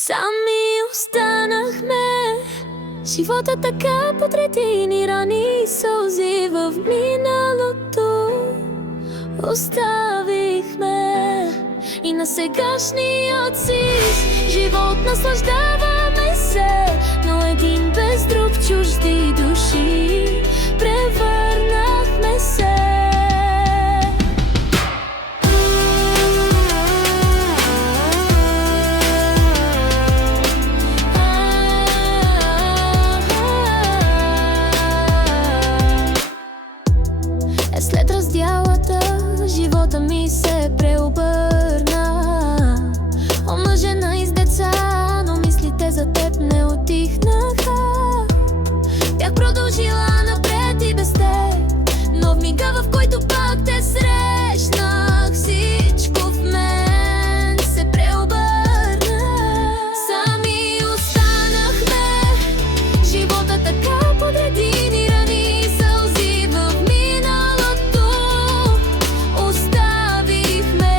Сами останахме, живота така подреди ни рани и сълзи в миналото оставихме. И на сегашният си живот наслаждаваме се, но един без друг чужди души превърнахме се. След раздялата живота ми се преобърна. Омъжена и с деца, но мислите за теб не утихнаха. Бях продължила напред и без теб, но в мига, в който пак те срещнах, всичко в мен се преобърна. Сами останахме, живота така подреди ни рани и сълзи в миналото оставихме.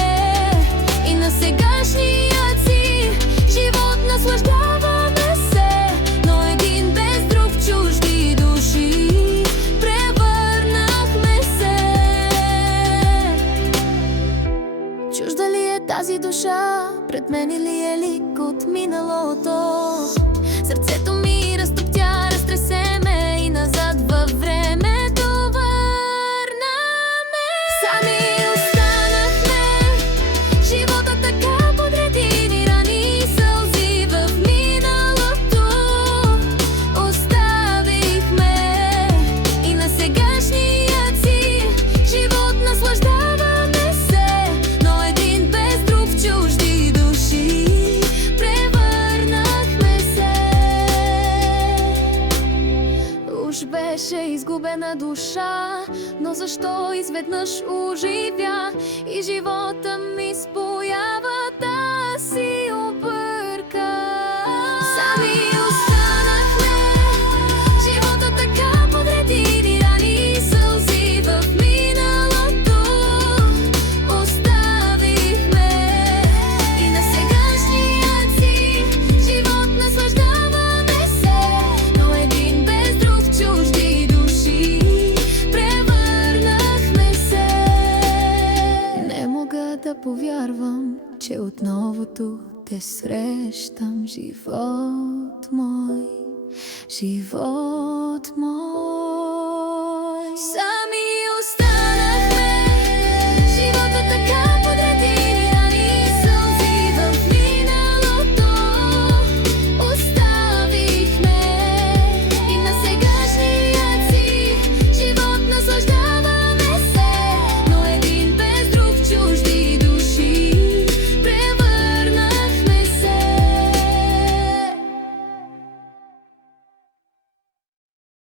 И на сегашният си живот наслаждаваме се, но един без друг чужди души превърнахме се. Чужда ли е тази душа? Пред мен ли е лик от миналото? Сърцето ми разтоптя, разтресе ме и назад във времето върнаме. Сами останахме, живота така подреди ни рани и сълзи в миналото оставихме. И на сегашният си живот наслаждаваме се, но един без друг чужди души превърнахме се. Уж беше изгубена душа, но защо изведнъж оживя и живота ми с появата си обърка. Сами останахме, живота така подреди ни рани и сълзи в миналото оставихме. И на сегашният си живот наслаждаваме се, но един без друг чужди души превърнахме се. Не мога да повярвам, че отново те срещам. Живот мой, живот мой.